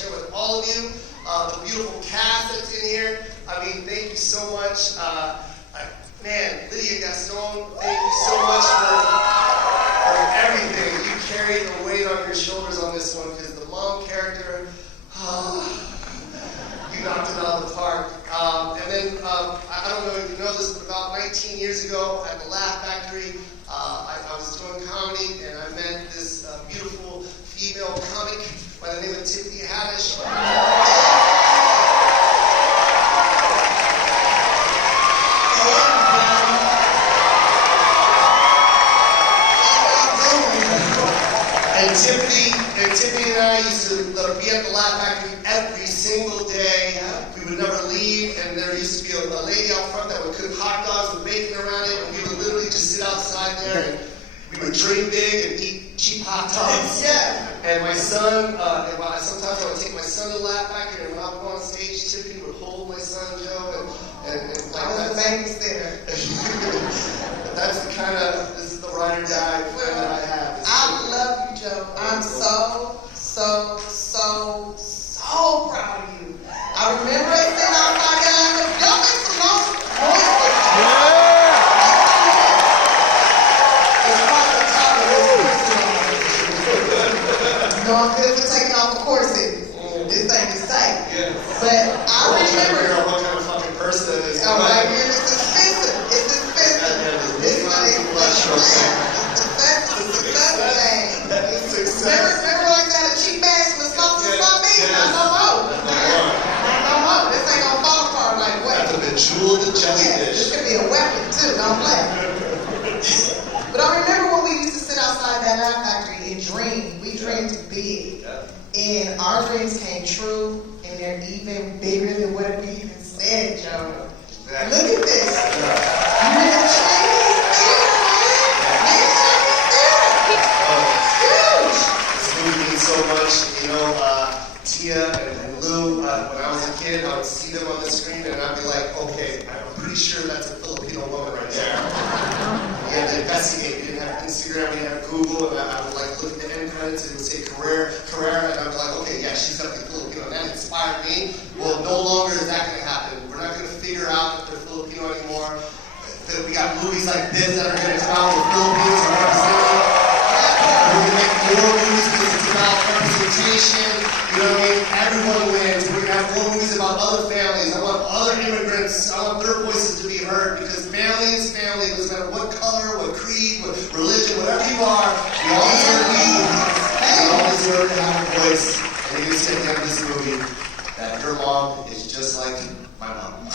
share with all of you. The beautiful cast that's in here. I mean, thank you so much. Man, Lydia Gaston, thank you so much for everything. You carried the weight on your shoulders on this one, because the mom character, you knocked it out of the park. And then, I don't know if you know this, but about 19 years ago at the Laugh Factory, I was doing comedy, and I met this beautiful female comic by the name of Tiffany Haddish. And Tiffany and I used to be at the Laugh Factory every single day. We would never leave, and there used to be a lady out front that would cook hot dogs with bacon around it, and we would literally just sit outside there, and we would drink big and eat cheap hot dogs. Yeah. And my son, sometimes I would take my son to the Laugh Factory, and when I would go on stage, Tiffany would hold my son, Joe, and like I was the babysitter. That's the kind of, this is the ride or die friend that I have. I love you, Joe. I'm so proud of you. I remember it sitting outside there like, y'all make some noise. You know I'm good for taking off a corset. This thing is tight. Yeah. But I remember. Figure out what kind of fucking purse that is. Oh, right here, it's expensive. It's expensive. It's money. It's success thing. Remember like that a cheap bags with sauce and something? Not no more. Not no more. This ain't gonna fall apart like what? That's a bejeweled jellyfish. This could be a weapon too. Don't play. But I remember when we used to sit outside that Laugh Factory and dream. We dreamed big. And our dreams came true, and they're even bigger than what we even said, Joe. Look at this. You in the Chinese theater, man. Huge. This movie means so much. You know, Tia and Lou, when I was a kid, I would see them on the screen, and I'd be like, okay, I'm pretty sure that's a Filipino woman right there. We had to investigate. We didn't have Instagram, we didn't have Google, and I would like look at the end credits, and it would say Carrera, and I'd be like, okay, yeah, she's got to be Filipino. And that inspired me. Well, no longer is that going to happen. We're not going to figure out if they're Filipino anymore. That we got movies like this that are going to come out with Filipinos are represented. We're going to make more movies because it's about representation. You know what I mean? Everyone wins. We're going to have more movies about other families. I want other immigrants. I want their voices to be heard, because family is family. It doesn't matter what color, what creed, what religion, whatever you are. We all deserve to be movies. We all deserve to have a voice. And you're going to see at the end of this movie that your mom is just like my mom.